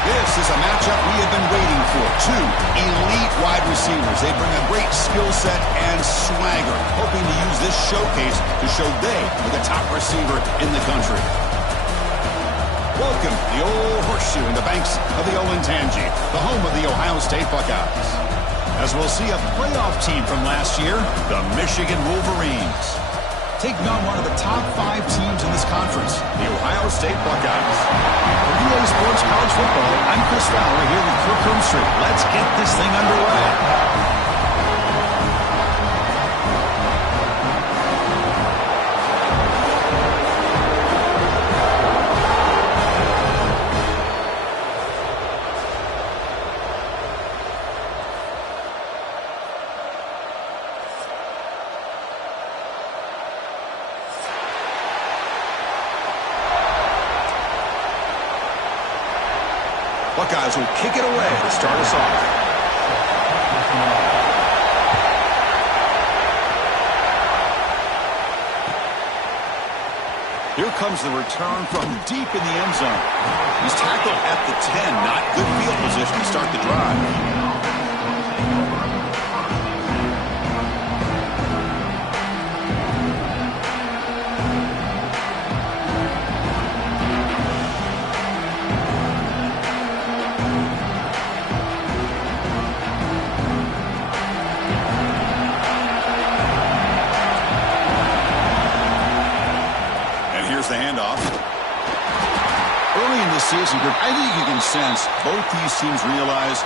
This is a matchup we have been waiting for. Two elite wide receivers. They bring a great skill set and swagger, hoping to use this showcase to show they are the top receiver in the country. Welcome to the Old Horseshoe in the banks of the Olentangy, the home of the Ohio State Buckeyes. As we'll see a playoff team from last year, the Michigan Wolverines, taking on one of the top 5 teams in this conference, the Ohio State Buckeyes. For EA Sports College Football, I'm Chris Fowler here with Kirk Herbstreit. Let's get this thing underway. Buckeyes will kick it away to start us off. Here comes the return from deep in the end zone. He's tackled at the 10. Not good field position to start the drive. The handoff. Early in the season, I think you can sense both these teams realize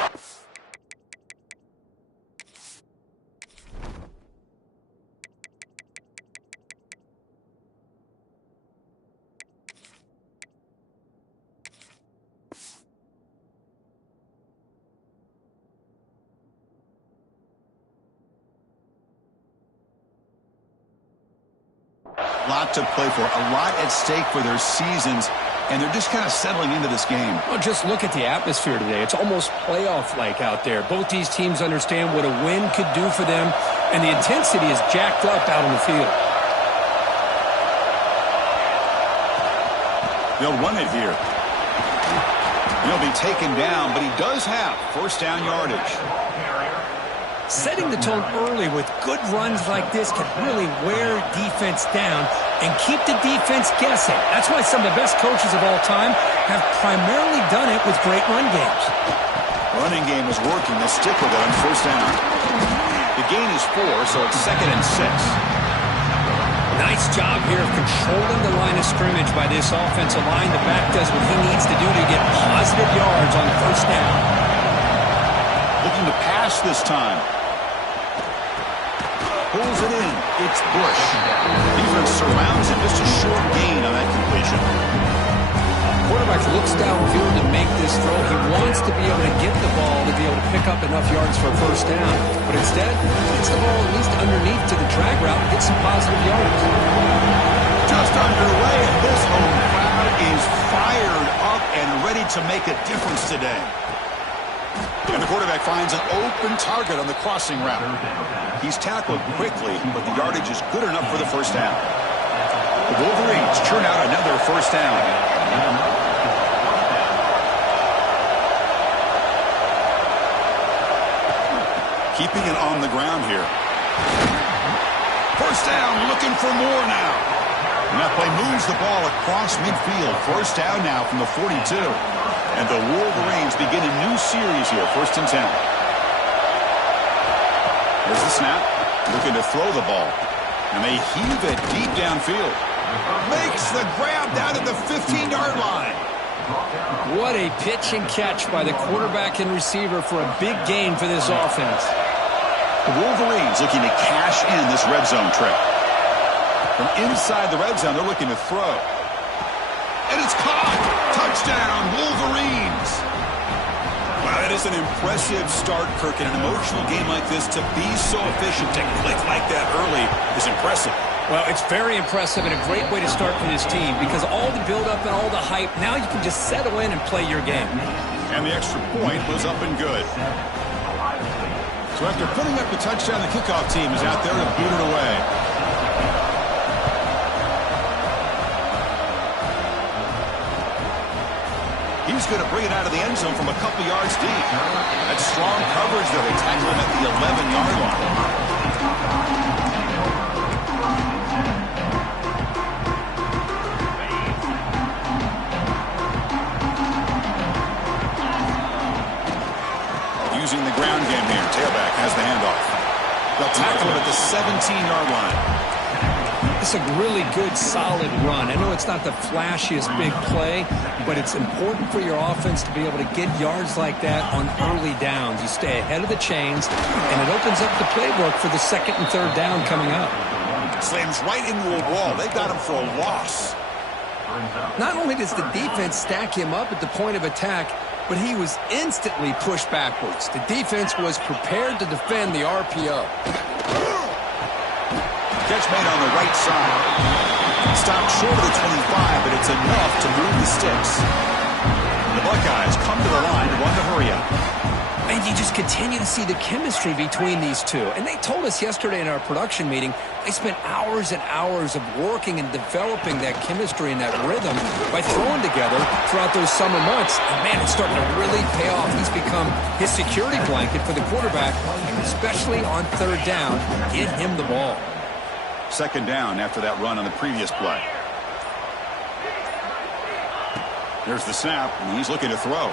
a lot to play for, a lot at stake for their seasons, and they're just kind of settling into this game. Well, just look at the atmosphere today. It's almost playoff-like out there. Both these teams understand what a win could do for them, and the intensity is jacked up out on the field. They'll run it here. He'll be taken down, but he does have first down yardage. Setting the tone early with good runs like this can really wear defense down and keep the defense guessing. That's why some of the best coaches of all time have primarily done it with great run games. Running game is working. They'll stick with it on first down. The gain is 4, so it's 2nd and 6. Nice job here of controlling the line of scrimmage by this offensive line. The back does what he needs to do to get positive yards on first down. Looking to pass this time. Pulls it in. It's Bush. Defense surrounds him. Just a short gain on that completion. Quarterback looks downfield to make this throw. He wants to be able to get the ball to be able to pick up enough yards for a first down. But instead, gets the ball at least underneath to the drag route and gets some positive yards. Just underway, and this home crowd is fired up and ready to make a difference today. And the quarterback finds an open target on the crossing route. He's tackled quickly, but the yardage is good enough for the first down. The Wolverines churn out another first down. Keeping it on the ground here. First down, looking for more now. And that play moves the ball across midfield. First down now from the 42. And the Wolverines begin a new series here, 1st and 10. There's the snap. Looking to throw the ball. And they heave it deep downfield. Makes the grab down at the 15-yard line. What a pitch and catch by the quarterback and receiver for a big gain for this offense. The Wolverines looking to cash in this red zone trip. From inside the red zone, they're looking to throw. And it's caught. Touchdown, Wolverines. Wow, that is an impressive start, Kirk. In an emotional game like this, to be so efficient, to click like that early is impressive. Well, it's very impressive and a great way to start for this team because all the build-up and all the hype, now you can just settle in and play your game. And the extra point was up and good. So after putting up the touchdown, the kickoff team is out there to boot it away. He's going to bring it out of the end zone from a couple yards deep. That's strong coverage, though. They tackle him at the 11-yard line. Using the ground game here. Tailback has the handoff. They'll tackle him at the 17-yard line. It's a really good, solid run. I know it's not the flashiest big play, but it's important for your offense to be able to get yards like that on early downs. You stay ahead of the chains, and it opens up the playbook for the second and third down coming up. Slams right into a wall. They got him for a loss. Not only does the defense stack him up at the point of attack, but he was instantly pushed backwards. The defense was prepared to defend the RPO. Catch made on the right side. Stopped short of the 25, but it's enough to move the sticks. The Buckeyes come to the line to run the hurry up. And you just continue to see the chemistry between these two. And they told us yesterday in our production meeting, they spent hours and hours of working and developing that chemistry and that rhythm by throwing together throughout those summer months. And, man, it's starting to really pay off. He's become his security blanket for the quarterback, especially on third down. Get him the ball. Second down after that run on the previous play. There's the snap, and he's looking to throw.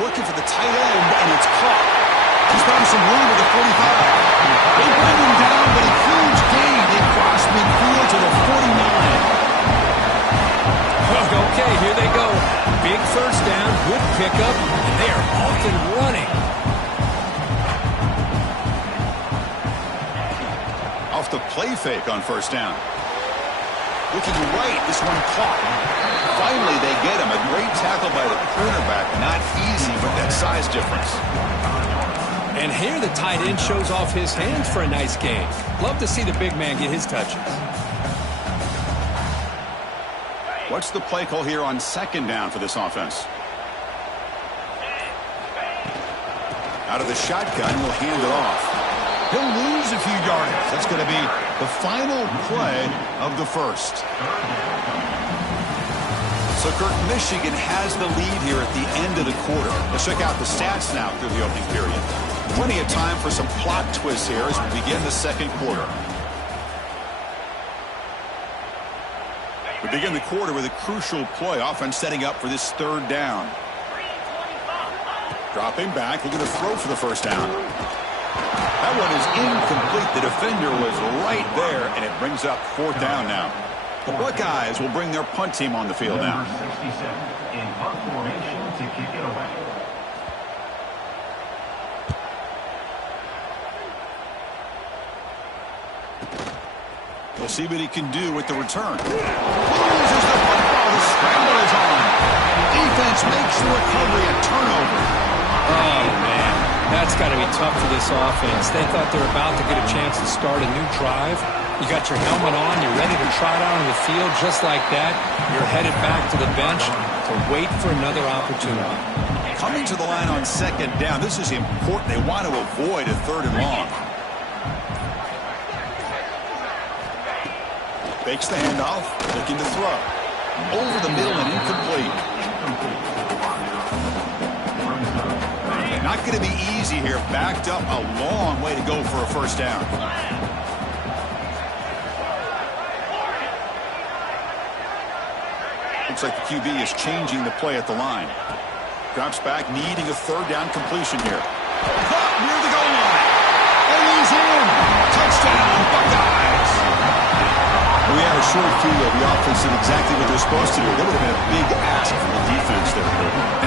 Looking for the tight end, and it's caught. He's found some room at the 45. They bring him down, but a huge gain. They cross midfield to the 49. Okay, here they go. Big first down, good pickup, and they are off and running. Off the play fake on first down. Looking right, this one caught. Finally, they get him. A great tackle by the cornerback. Not easy with that size difference. And here the tight end shows off his hands for a nice game. Love to see the big man get his touches. What's the play call here on second down for this offense? Out of the shotgun, he'll hand it off. He'll lose a few yardage. That's going to be the final play of the first. So, Kirk, Michigan has the lead here at the end of the quarter. Let's check out the stats now through the opening period. Plenty of time for some plot twists here as we begin the second quarter. We begin the quarter with a crucial play. Offense setting up for this third down. Dropping back, looking to throw for the first down. That one is incomplete. The defender was right there, and it brings up fourth down now. The Buckeyes will bring their punt team on the field now. In punt formation to kick it away. We'll see what he can do with the return. Loses the football. The scramble is on. Defense makes the recovery a turnover. Oh, man. That's got to be tough for this offense. They thought they were about to get a chance to start a new drive. You got your helmet on. You're ready to trot out on the field just like that. You're headed back to the bench to wait for another opportunity. Coming to the line on second down. This is important. They want to avoid a third and long. Fakes the handoff. Looking to throw. Over the middle and incomplete. Not going to be easy here. Backed up a long way to go for a first down. Looks like the QB is changing the play at the line. Drops back, needing a third down completion here. Caught near the goal line. And he's in. Touchdown, Buckeyes. We had a short field. The offense did exactly what they're supposed to do. That would have been a big ask from the defense there.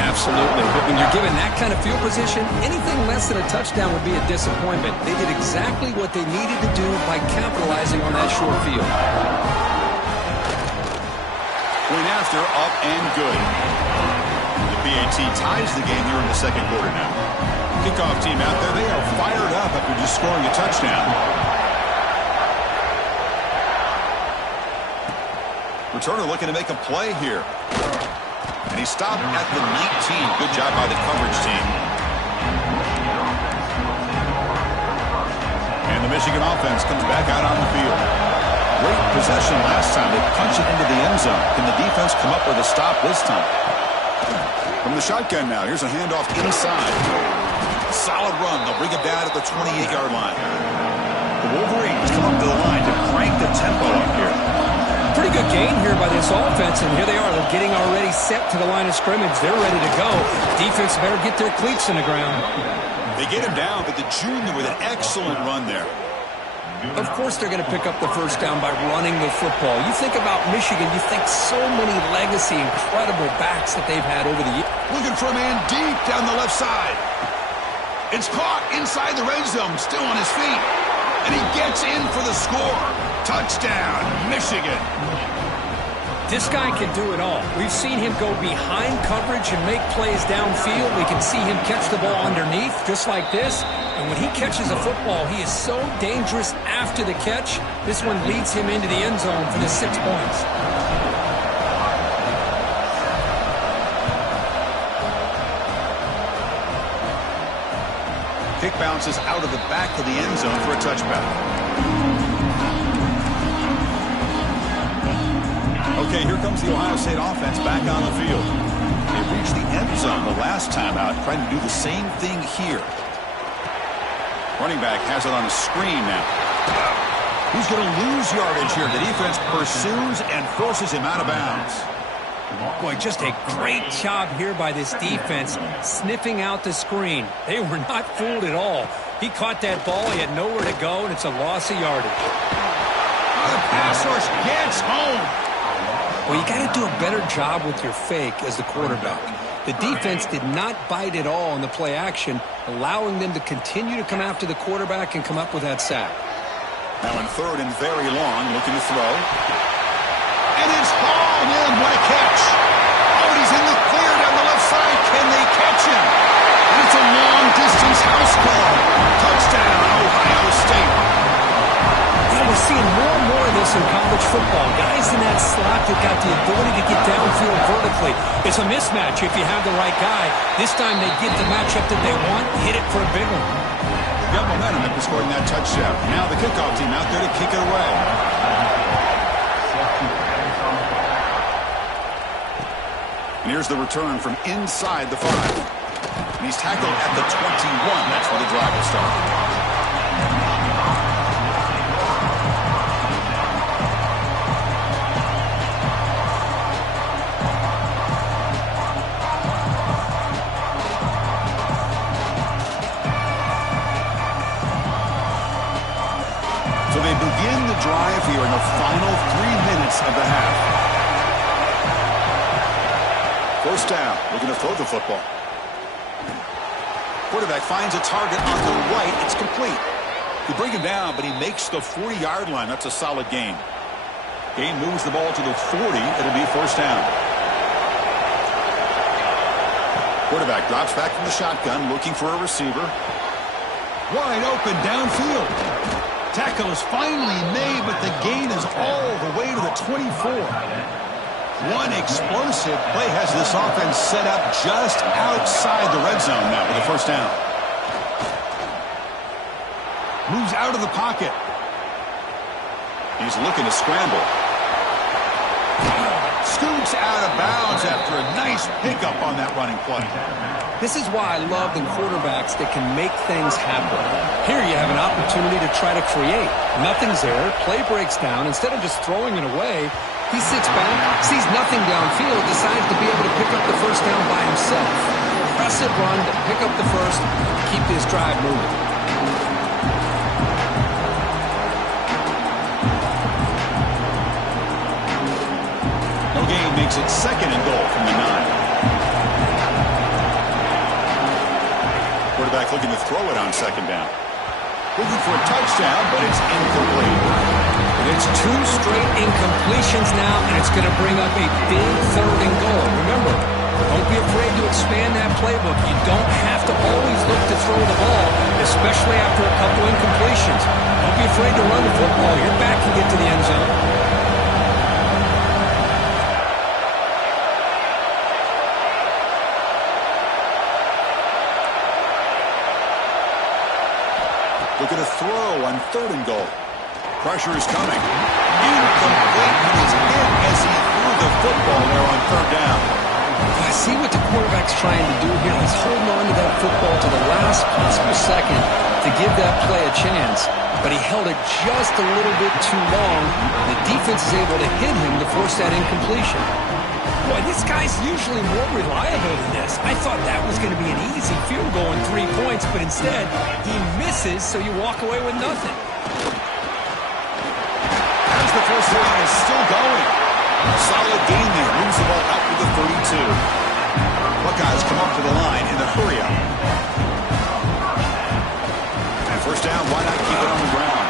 Absolutely. But when you're given that kind of field position, anything less than a touchdown would be a disappointment. They did exactly what they needed to do by capitalizing on that short field. Point after, up and good. The PAT ties the game here in the second quarter now. Kickoff team out there, they are fired up after just scoring a touchdown. Returner looking to make a play here. And he stopped at the 19. Good job by the coverage team. And the Michigan offense comes back out on the field. Great possession last time. They punch it into the end zone. Can the defense come up with a stop this time? From the shotgun now, here's a handoff inside. Solid run. They'll bring it down at the 28-yard line. The Wolverines come up to the line to crank the tempo up here. Pretty good gain here by this offense, and here they are. They're getting already set to the line of scrimmage. They're ready to go. Defense better get their cleats in the ground. They get him down, but the junior with an excellent run there. Of course they're going to pick up the first down by running the football. You think about Michigan, you think so many legacy, incredible backs that they've had over the years. Looking for a man deep down the left side. It's caught inside the red zone, still on his feet. And he gets in for the score. Touchdown, Michigan. This guy can do it all. We've seen him go behind coverage and make plays downfield. We can see him catch the ball underneath, just like this. And when he catches a football, he is so dangerous after the catch. This one leads him into the end zone for the 6 points. Kick bounces out of the back of the end zone for a touchback. Okay, here comes the Ohio State offense back on the field. They reached the end zone the last time out, trying to do the same thing here. Running back has it on a screen now. He's going to lose yardage here. The defense pursues and forces him out of bounds. Boy, just a great job here by this defense, sniffing out the screen. They were not fooled at all. He caught that ball, he had nowhere to go, and it's a loss of yardage. The pass rush gets home. Well, you got to do a better job with your fake as the quarterback. The defense did not bite at all on the play action, allowing them to continue to come after the quarterback and come up with that sack. Now in third and very long, looking to throw. And it's hauled in. What a catch. Oh, he's in the clear down the left side. Can they catch him? And it's a long-distance house call. Touchdown, Ohio State. We're seeing more and more of this in college football. Guys in that slot that got the ability to get downfield vertically. It's a mismatch if you have the right guy. This time they get the matchup that they want, hit it for a big one. Got momentum after scoring that touchdown. Now the kickoff team out there to kick it away. And here's the return from inside the 5. And he's tackled at the 21. That's where the drive will start. So they begin the drive here in the final 3 minutes of the half. First down, looking to throw the football. Quarterback finds a target on the right. It's complete. They bring him down, but he makes the 40-yard line. That's a solid gain. Gain moves the ball to the 40. It'll be first down. Quarterback drops back from the shotgun, looking for a receiver. Wide open downfield. Tackle is finally made, but the gain is all the way to the 24. One explosive play has this offense set up just outside the red zone now with the first down. Moves out of the pocket. He's looking to scramble. Scoots out of bounds after a nice pickup on that running play. This is why I love the quarterbacks that can make things happen. Here you have an opportunity to try to create. Nothing's there. Play breaks down. Instead of just throwing it away, he sits back, sees nothing downfield, decides to be able to pick up the first down by himself. Impressive run to pick up the first, keep this drive moving. No gain makes it second and goal from the 9. Quarterback looking to throw it on second down. Looking for a touchdown, but it's incomplete. And it's 2 straight incompletions now, and it's going to bring up a big third and goal. Remember, don't be afraid to expand that playbook. You don't have to always look to throw the ball, especially after a couple incompletions. Don't be afraid to run the football. Your back can get to the end zone. Looking to throw on third and goal. Pressure is coming. Incomplete. He was hit as he threw the football there on third down. I see what the quarterback's trying to do here. He's holding on to that football to the last possible second to give that play a chance. But he held it just a little bit too long. The defense is able to hit him to force that incompletion. Boy, this guy's usually more reliable than this. I thought that was going to be an easy field goal and 3 points, but instead, he misses, so you walk away with nothing. As the first down is still going. Solid gain there. Moves the ball out to the 32. Buckeyes come up to the line in the hurry-up. And first down, why not keep it on the ground?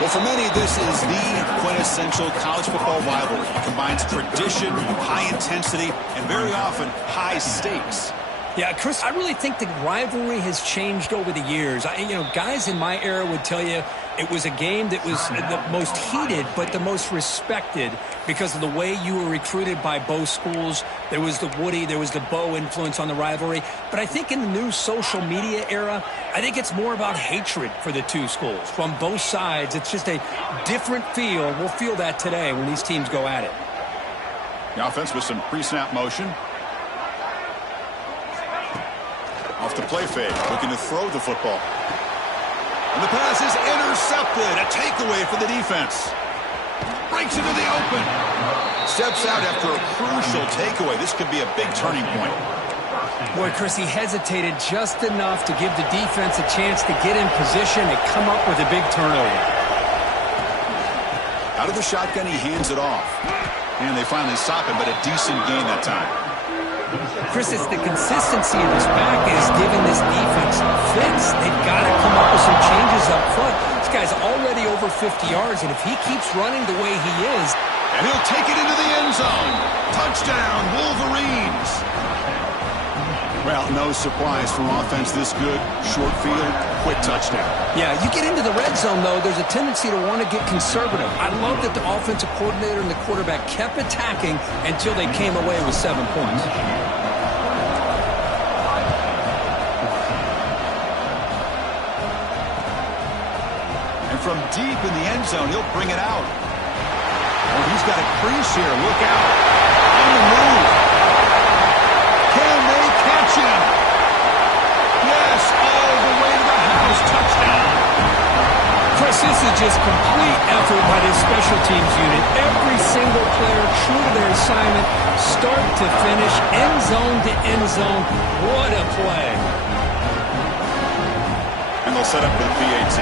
Well, for many, this is the quintessential college football rivalry. It combines tradition, high intensity, and very often high stakes. Yeah, Chris, I really think the rivalry has changed over the years. Guys in my era would tell you it was a game that was the most heated but the most respected because of the way you were recruited by both schools. There was the Woody, there was the Bo influence on the rivalry. But I think in the new social media era, I think it's more about hatred for the two schools. From both sides, it's just a different feel. We'll feel that today when these teams go at it. The offense with some pre-snap motion. Off the play fake, looking to throw the football. And the pass is intercepted. A takeaway for the defense. Breaks into the open. Steps out after a crucial takeaway. This could be a big turning point. Boy, Chris, he hesitated just enough to give the defense a chance to get in position and come up with a big turnover. Out of the shotgun, he hands it off. And they finally stop him, but a decent gain that time. Chris, it's the consistency of his back is giving this defense fits. They've got to come up with some changes up front. This guy's already over 50 yards, and if he keeps running the way he is... And he'll take it into the end zone. Touchdown, Wolverines. Well, no surprise from offense this good. Short field, quick touchdown. Yeah, you get into the red zone, though, there's a tendency to want to get conservative. I love that the offensive coordinator and the quarterback kept attacking until they came away with 7 points. And from deep in the end zone, he'll bring it out. Oh, he's got a crease here. Look out. On the move. Can they catch him? Yes, all the way to the house. Touchdown. Chris, this is just complete effort by this special teams unit. Every single player true to their assignment, start to finish, end zone to end zone. What a play. And they'll set up the PAT.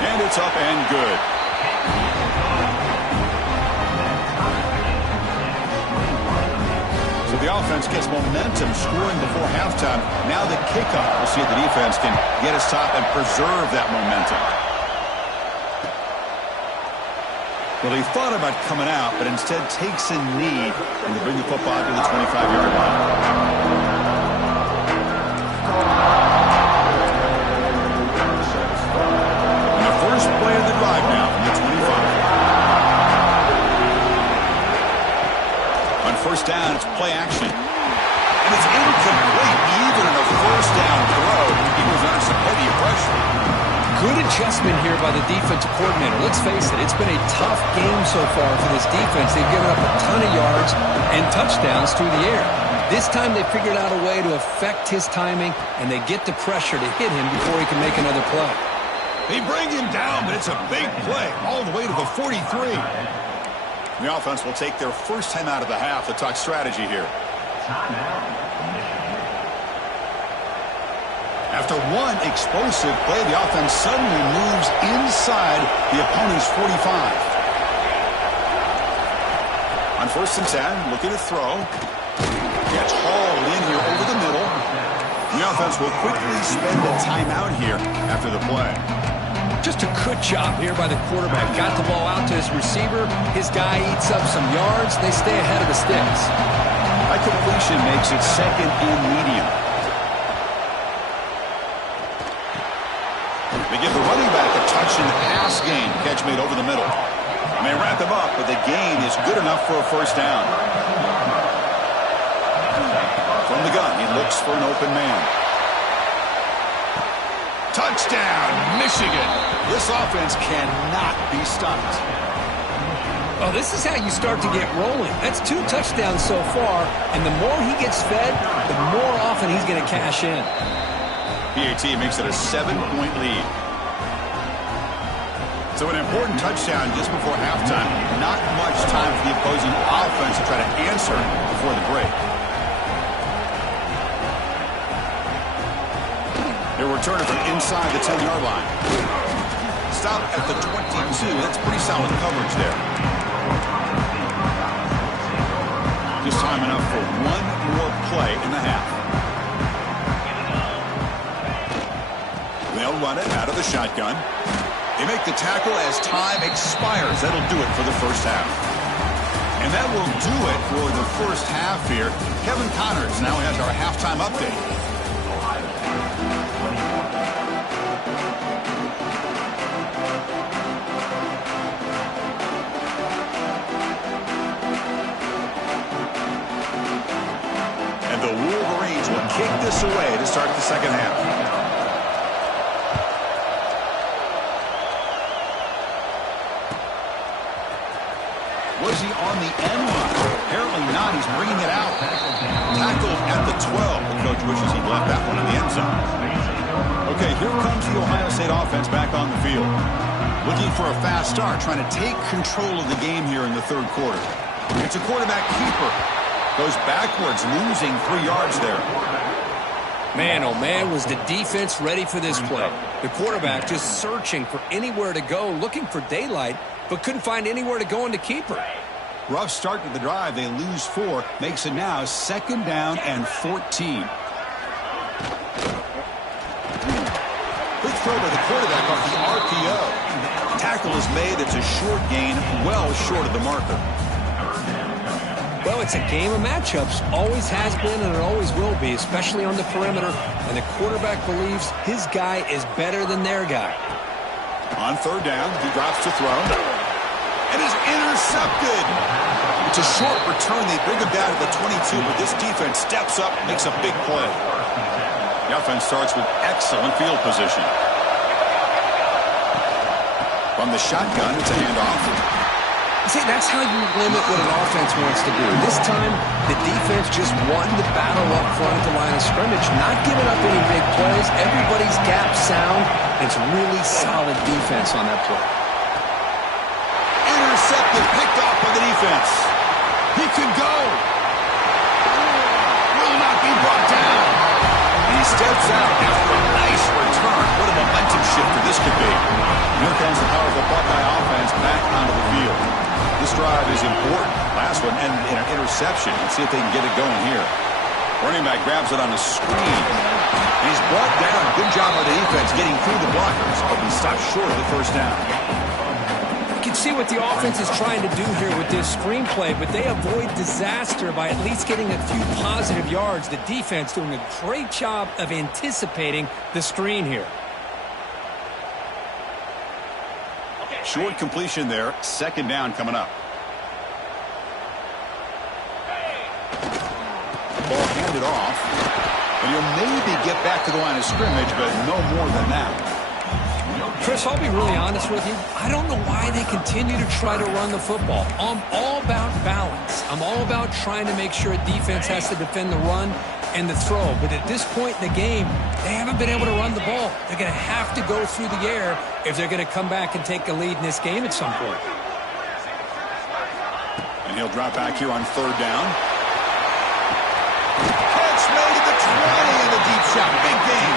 And it's up and good. So the offense gets momentum scoring before halftime. Now the kickoff. We'll see if the defense can get a stop and preserve that momentum. Well, he thought about coming out, but instead takes a knee and to bring the football to the 25-yard line. Play of the drive now from the 25. On first down, it's play action. And it's incomplete, even in a first down throw. He was under some heavy pressure. Good adjustment here by the defensive coordinator. Let's face it, it's been a tough game so far for this defense. They've given up a ton of yards and touchdowns through the air. This time they figured out a way to affect his timing, and they get the pressure to hit him before he can make another play. They bring him down, but it's a big play all the way to the 43. The offense will take their first time out of the half to talk strategy here. After one explosive play, the offense suddenly moves inside the opponent's 45. On first and 10, looking to throw. Gets hauled in here over the middle. The offense will quickly spend a timeout here after the play. Just a good job here by the quarterback. Got the ball out to his receiver. His guy eats up some yards. They stay ahead of the sticks. That completion makes it second and medium. They give the running back a touch in the pass game. Catch made over the middle. And they wrap him up, but the gain is good enough for a first down. From the gun, he looks for an open man. Touchdown, Michigan. This offense cannot be stopped. Well, this is how you start to get rolling. That's 2 touchdowns so far, and the more he gets fed, the more often he's going to cash in. PAT makes it a 7-point lead. So an important touchdown just before halftime. Not much time for the opposing offense to try to answer before the break. They return it from inside the 10-yard line. Stop at the 22. That's pretty solid coverage there. Just time enough for one more play in the half. They'll run it out of the shotgun. They make the tackle as time expires. That'll do it for the first half. And that will do it for the first half here. Kevin Connors now has our halftime update. And the Wolverines will kick this away to start the second half. Was he on the end line? Apparently not. He's bringing it out. Tackled at the 12. The coach wishes he'd left that one in the end zone. Okay, here comes the Ohio State offense back on the field. Looking for a fast start, trying to take control of the game here in the third quarter. It's a quarterback keeper. Goes backwards, losing 3 yards there. Man, oh man, was the defense ready for this play. The quarterback just searching for anywhere to go, looking for daylight, but couldn't find anywhere to go in the keeper. Rough start to the drive. They lose 4. Makes it now 2nd down and 14. Quick throw by the quarterback off the RPO. Tackle is made. It's a short gain, well short of the marker. Well, it's a game of matchups. Always has been and it always will be, especially on the perimeter. And the quarterback believes his guy is better than their guy. On 3rd down, he drops to throw. And is intercepted. It's a short return. They bring him down to the 22, but this defense steps up, makes a big play. The offense starts with excellent field position. From the shotgun, it's a handoff. See, that's how you limit what an offense wants to do. This time, the defense just won the battle up front at the line of scrimmage, not giving up any big plays. Everybody's gap sound. It's really solid defense on that play. Intercepted, picked off by the defense. He can go. Will not be brought down. And he steps out after a nice return. What a momentum shifter this could be. Here comes the powerful Buckeye offense back onto the field. This drive is important. Last one ended in an interception. Let's see if they can get it going here. Running back grabs it on a screen. And he's brought down. Good job by the defense getting through the blockers. But he stopped short of the first down. You can see what the offense is trying to do here with this screenplay, but they avoid disaster by at least getting a few positive yards. The defense doing a great job of anticipating the screen here. Short completion there. 2nd down coming up. Ball handed off. And he'll maybe get back to the line of scrimmage, but no more than that. Chris, I'll be really honest with you. I don't know why they continue to try to run the football. I'm all about balance. I'm all about trying to make sure a defense has to defend the run and the throw. But at this point in the game, they haven't been able to run the ball. They're going to have to go through the air if they're going to come back and take a lead in this game at some point. And he'll drop back here on 3rd down. Catch made at the 20 in the deep shot. Big game.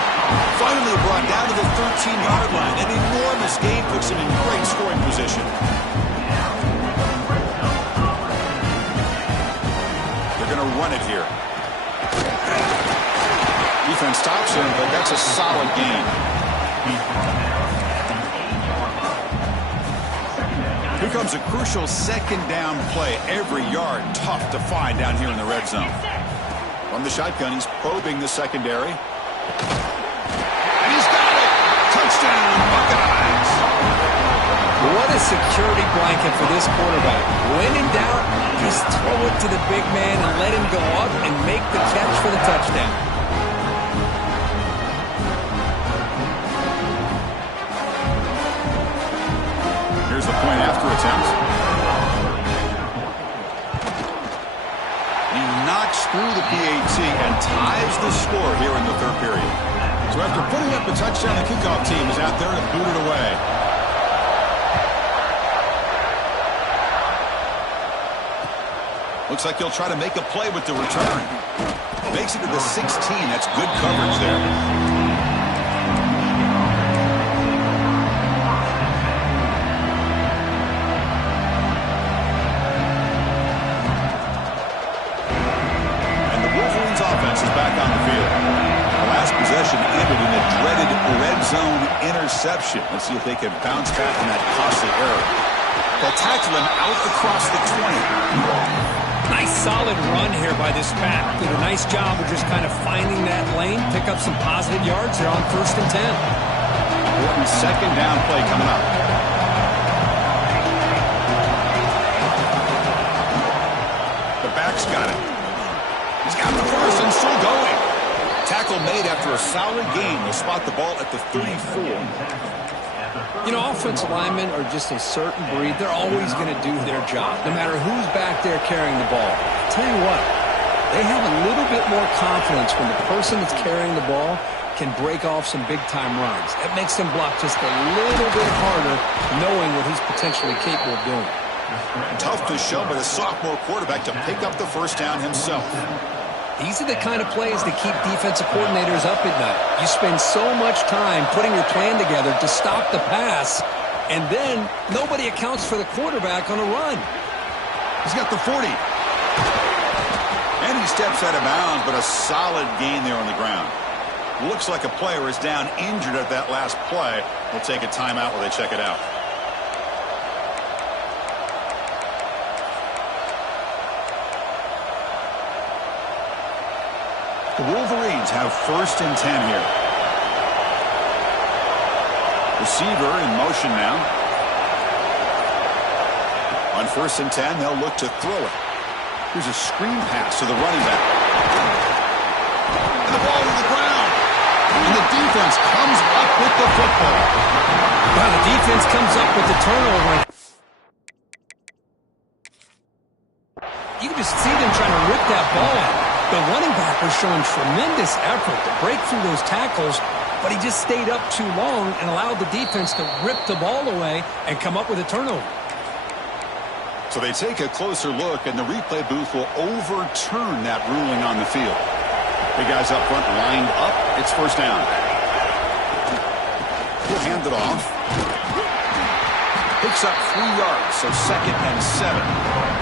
Finally brought down to the 13-yard line. An enormous gain puts him in great scoring position. They're going to run it here. Defense stops him, but that's a solid gain. Here comes a crucial 2nd down play. Every yard tough to find down here in the red zone. From the shotgun, he's probing the secondary. And he's got it! Touchdown, Buckeyes! What a security blanket for this quarterback. When in doubt, just throw it to the big man and let him go up and make the catch for the touchdown. Here's the point after attempt. knocks through the PAT and ties the score here in the third period. So after putting up a touchdown, the kickoff team is out there to boot it away. Looks like he'll try to make a play with the return. Makes it to the 16. That's good coverage there. Back on the field. The last possession ended in a dreaded red zone interception. Let's see if they can bounce back from that costly error. They'll tackle him out across the 20. Nice solid run here by this back. Did a nice job of just kind of finding that lane, pick up some positive yards there on 1st and 10. Important second down play coming up. The back's got it. He's got the first and still going. Tackle made after a solid gain. They'll spot the ball at the 34. You know, offensive linemen are just a certain breed. They're always going to do their job, no matter who's back there carrying the ball. I'll tell you what, they have a little bit more confidence when the person that's carrying the ball can break off some big-time runs. That makes them block just a little bit harder, knowing what he's potentially capable of doing. Tough to show, but a sophomore quarterback to pick up the first down himself. These are the kind of plays that keep defensive coordinators up at night. You spend so much time putting your plan together to stop the pass, and then nobody accounts for the quarterback on a run. He's got the 40. And he steps out of bounds, but a solid gain there on the ground. Looks like a player is down injured at that last play. We'll take a timeout while they check it out. The Wolverines have 1st and 10 here. Receiver in motion now. On 1st and 10, they'll look to throw it. Here's a screen pass to the running back. And the ball to the ground. And the defense comes up with the football. Well, the defense comes up with the turnover. You can just see them trying to rip that ball out. The running back was showing tremendous effort to break through those tackles, but he just stayed up too long and allowed the defense to rip the ball away and come up with a turnover. So they take a closer look, and the replay booth will overturn that ruling on the field. The guys up front lined up. It's 1st down. He'll hand it off. Picks up 3 yards, so 2nd and 7.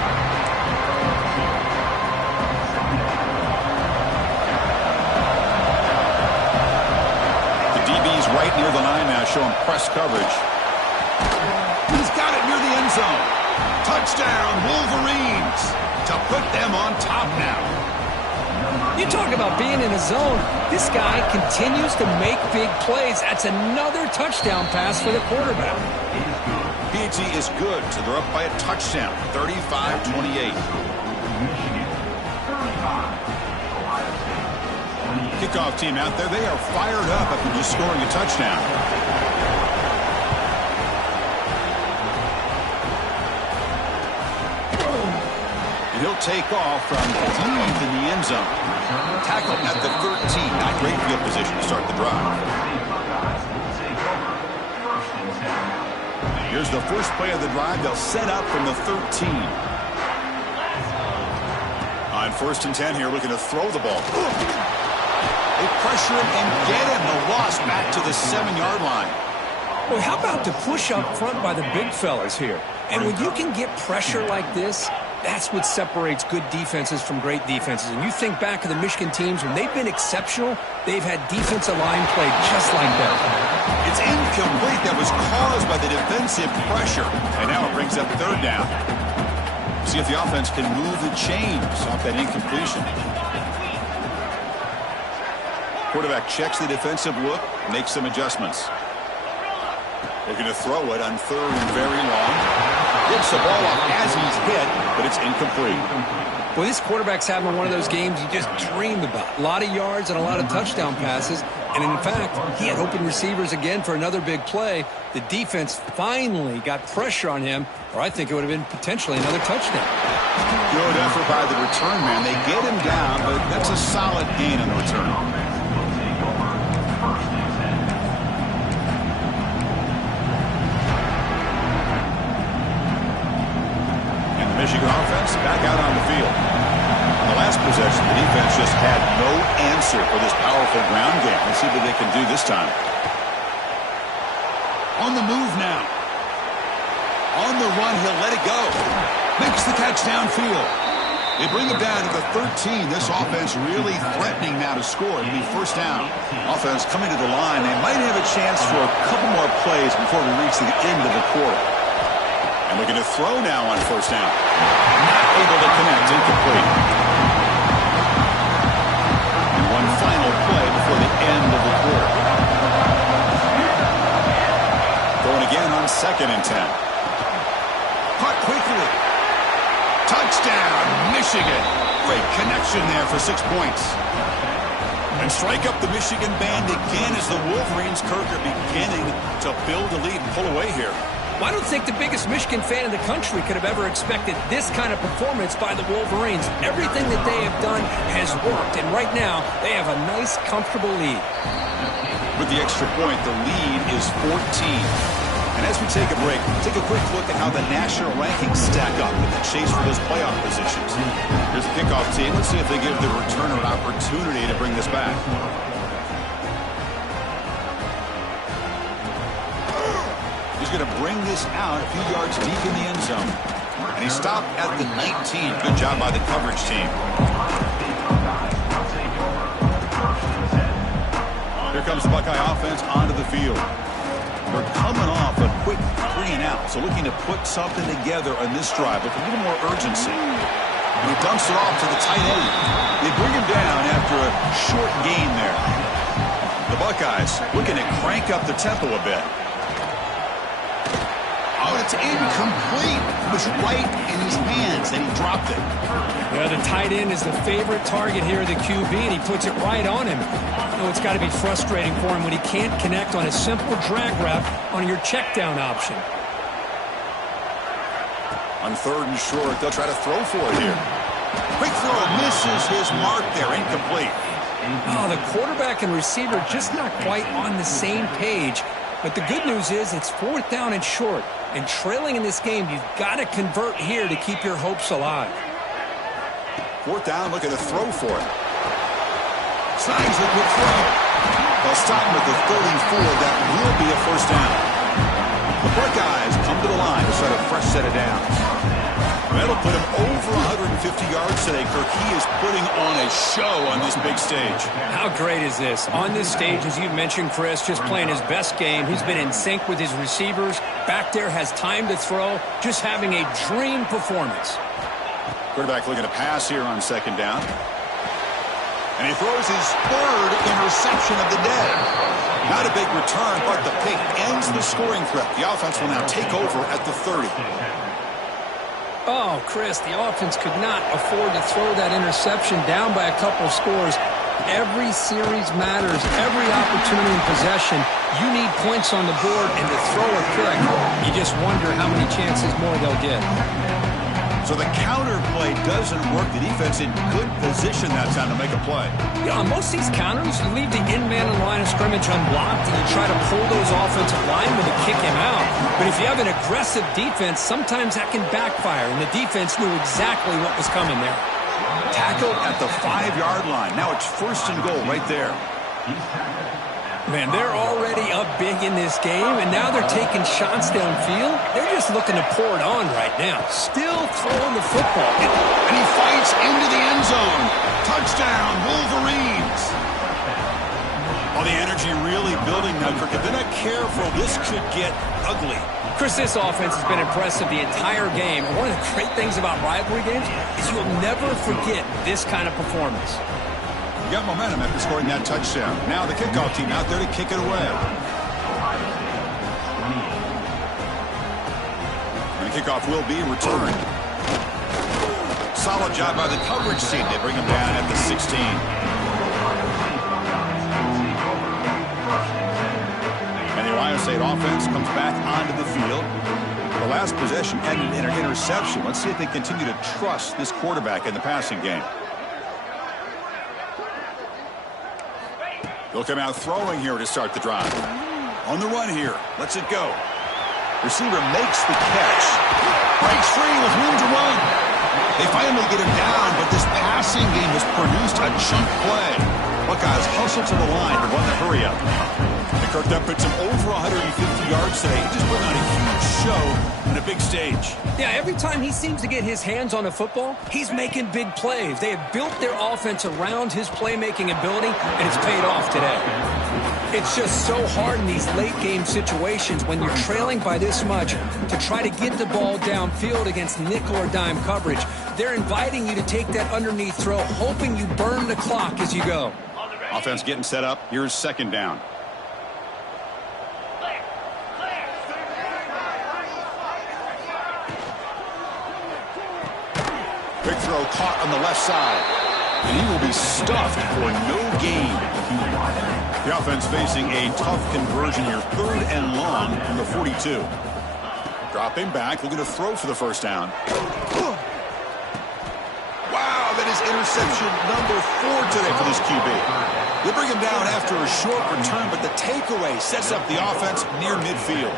Right near the line now, showing press coverage. He's got it near the end zone. Touchdown, Wolverines, to put them on top now. You talk about being in a zone. This guy continues to make big plays. That's another touchdown pass for the quarterback. PAT is good, so they're up by a touchdown, 35-28. Kickoff team out there, they are fired up after just scoring a touchdown. And he'll take off from deep in the end zone. Tackle at the 13. Not great field position to start the drive. Here's the first play of the drive. They'll set up from the 13. On 1st and 10 here, looking to throw the ball. They pressure him and get him. The loss back to the 7-yard line. Well, how about the push up front by the big fellas here? And when you can get pressure like this, that's what separates good defenses from great defenses. And you think back to the Michigan teams, when they've been exceptional, they've had defensive line play just like that. It's incomplete. That was caused by the defensive pressure. And now it brings up 3rd down. See if the offense can move the chains off that incompletion. Quarterback checks the defensive look, makes some adjustments. Looking to throw it on 3rd and very long. Gets the ball off as he's hit, but it's incomplete. Well, this quarterback's having one of those games you just dreamed about. A lot of yards and a lot of touchdown passes. And in fact, he had open receivers again for another big play. The defense finally got pressure on him, or I think it would have been potentially another touchdown. Good effort by the return man. They get him down, but that's a solid gain on the return. And the Michigan offense back out on the field. On the last possession, the defense just had no answer for this powerful ground game. Let's see what they can do this time. On the move now. On the run, he'll let it go. Makes the catch downfield. They bring him down to the 13. This offense really threatening now to score. It'll be first down. Offense coming to the line. They might have a chance for a couple more plays before we reach the end of the quarter. And looking to throw now on first down. Not able to connect. Incomplete. And one final play before the end of the quarter. Going again on 2nd and 10. Caught quickly. Touchdown, Michigan. Great connection there for 6 points. And strike up the Michigan band again as the Wolverines, Kirk, are beginning to build a lead and pull away here. Well, I don't think the biggest Michigan fan in the country could have ever expected this kind of performance by the Wolverines. Everything that they have done has worked, and right now they have a nice, comfortable lead. With the extra point, the lead is 14. And as we take a break, take a quick look at how the national rankings stack up in the chase for those playoff positions. Here's the kickoff team. Let's see if they give the returner an opportunity to bring this back. He's going to bring this out a few yards deep in the end zone. And he stopped at the 19. Good job by the coverage team. Here comes the Buckeye offense onto the field. They're coming off a quick 3 and out, so looking to put something together on this drive with a little more urgency. And he dumps it off to the tight end. They bring him down after a short gain there. The Buckeyes looking to crank up the tempo a bit. Oh, it's incomplete. It was right in his hands, and he dropped it. Yeah, the tight end is the favorite target here of the QB, and he puts it right on him. Oh, it's got to be frustrating for him when he can't connect on a simple drag route on your check down option. On 3rd and short, they'll try to throw for it here. Quick throw, misses his mark there, incomplete. Oh, the quarterback and receiver just not quite on the same page. But the good news is it's 4th down and short. And trailing in this game, you've got to convert here to keep your hopes alive. 4th down, looking to throw for it. Signs a good throw. They'll stop him at the 34. That will be a first down. The Buckeyes come to the line to start a fresh set of downs. That'll put him over 150 yards today, Kirk. He is putting on a show on this big stage. How great is this? On this stage, as you mentioned, Chris, just playing his best game. He's been in sync with his receivers. Back there, has time to throw. Just having a dream performance. Quarterback looking to pass here on 2nd down. And he throws his 3rd interception of the day. Not a big return, but the pick ends the scoring threat. The offense will now take over at the 30. Oh, Chris, the offense could not afford to throw that interception down by a couple scores. Every series matters. Every opportunity in possession, you need points on the board, and to throw a pick, you just wonder how many chances more they'll get. So the counter play doesn't work. The defense in good position that time to make a play. Yeah, on most of these counters, you leave the in-man in line of scrimmage unblocked, and you try to pull those offensive linemen to kick him out. But if you have an aggressive defense, sometimes that can backfire, and the defense knew exactly what was coming there. Tackled at the 5-yard line. Now it's 1st and goal right there. Man, they're already up big in this game, and now they're taking shots downfield. They're just looking to pour it on right now. Still throwing the football. And he fights into the end zone. Touchdown, Wolverines. Oh, the energy really building now, Kirk. If they're not careful, this could get ugly. Chris, this offense has been impressive the entire game. And one of the great things about rivalry games is you'll never forget this kind of performance. You got momentum after scoring that touchdown. Now the kickoff team out there to kick it away. And the kickoff will be returned. Solid job by the coverage team. They bring him down at the 16. And the Ohio State offense comes back onto the field. The last possession ended in an interception. Let's see if they continue to trust this quarterback in the passing game. They'll come out throwing here to start the drive. On the run here. Lets it go. Receiver makes the catch. Breaks free with room to run. They finally get him down, but this passing game has produced a chunk play. Buckeyes hustle to the line to run the hurry up. And Kirk Dunn puts him over 150 yards today. He just put on a huge show on a big stage. Yeah, every time he seems to get his hands on a football, he's making big plays. They have built their offense around his playmaking ability, and it's paid off today. It's just so hard in these late-game situations when you're trailing by this much to try to get the ball downfield against nickel or dime coverage. They're inviting you to take that underneath throw, hoping you burn the clock as you go. Offense getting set up. Here's second down. Big throw caught on the left side. And he will be stuffed for no gain. The offense facing a tough conversion here. 3rd and long from the 42. Dropping back, looking to throw for the first down. Wow, that is interception number 4 today for this QB. They bring him down after a short return, but the takeaway sets up the offense near midfield.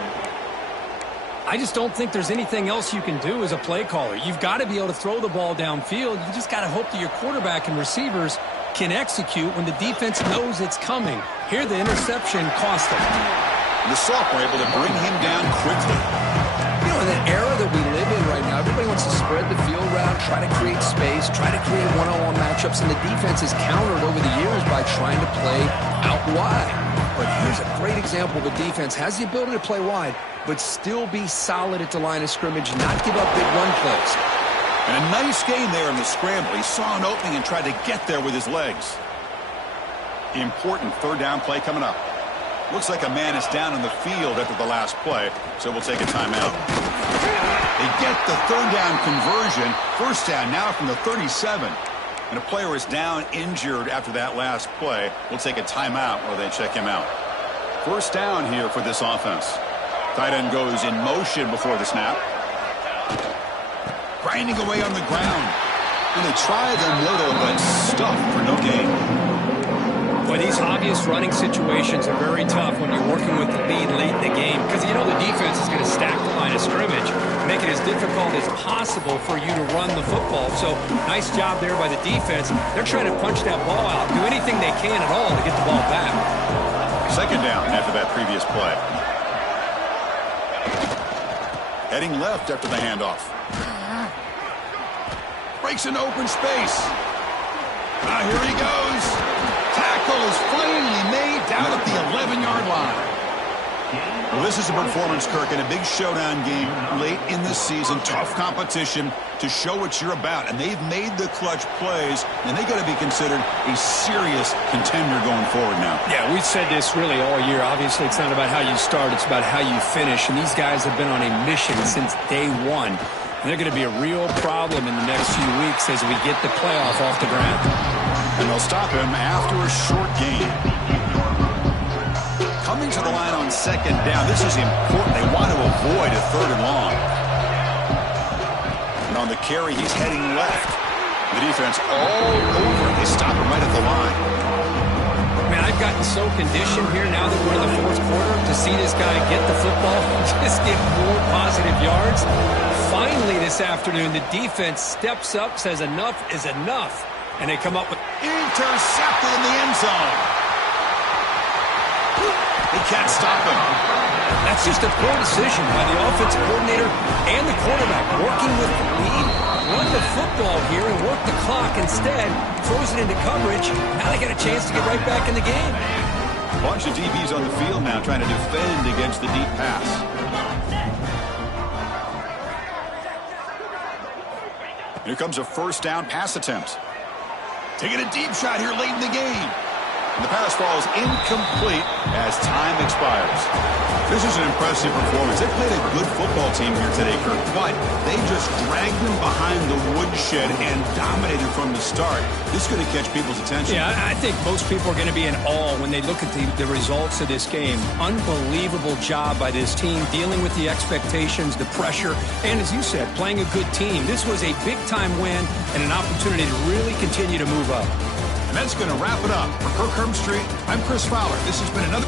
I just don't think there's anything else you can do as a play caller. You've got to be able to throw the ball downfield. You just got to hope that your quarterback and receivers can execute when the defense knows it's coming. Here, the interception cost them. The sophomore able to bring him down quickly. You know, in the era that we live in right now, everybody wants to spread the field around, try to create space, try to create one-on-one matchups, and the defense has countered over the years by trying to play out wide. But here's a great example. The defense has the ability to play wide, but still be solid at the line of scrimmage, not give up big run plays. And a nice gain there in the scramble. He saw an opening and tried to get there with his legs. Important 3rd down play coming up. Looks like a man is down in the field after the last play, so we'll take a timeout. They get the 3rd down conversion. First down now from the 37. And a player is down injured after that last play. We'll take a timeout while they check him out. First down here for this offense. Tight end goes in motion before the snap. Grinding away on the ground. And they try the middle, but stuffed for no gain. But these obvious running situations are very tough when you're working with the lead late in the game because you know the defense is going to stack the line of scrimmage, make it as difficult as possible for you to run the football. So nice job there by the defense. They're trying to punch that ball out, do anything they can at all to get the ball back. Second down after that previous play. Heading left after the handoff. Breaks into open space. Here he goes. Tackle is finally made down at the 11-yard line. Well, this is a performance, Kirk, in a big showdown game late in the season. Tough competition to show what you're about. And they've made the clutch plays, and they got to be considered a serious contender going forward now. Yeah, we've said this really all year. Obviously, it's not about how you start. It's about how you finish. And these guys have been on a mission since day one. And they're going to be a real problem in the next few weeks as we get the playoff off the ground. And they'll stop him after a short gain. Coming to the line on second down. This is important. They want to avoid a 3rd and long. And on the carry, he's heading left. The defense all over. They stop him right at the line. Man, I've gotten so conditioned here now that we're in the 4th quarter to see this guy get the football and just get more positive yards. Finally this afternoon, the defense steps up, says enough is enough. And they come up with intercepted in the end zone. They can't stop him. That's just a poor decision by the offensive coordinator and the quarterback. Working with the lead, run the football here and work the clock instead. Throws it into coverage. Now they got a chance to get right back in the game. Bunch of DBs on the field now trying to defend against the deep pass. Here comes a first down pass attempt. Taking a deep shot here late in the game. And the pass falls incomplete as time expires. This is an impressive performance. They played a good football team here today, Kirk, but they just dragged them behind the woodshed and dominated from the start. This is going to catch people's attention. Yeah, I think most people are going to be in awe when they look at the results of this game. Unbelievable job by this team dealing with the expectations, the pressure, and as you said, playing a good team. This was a big-time win and an opportunity to really continue to move up. And that's going to wrap it up. For Kirk Herbstreit, I'm Chris Fowler. This has been another...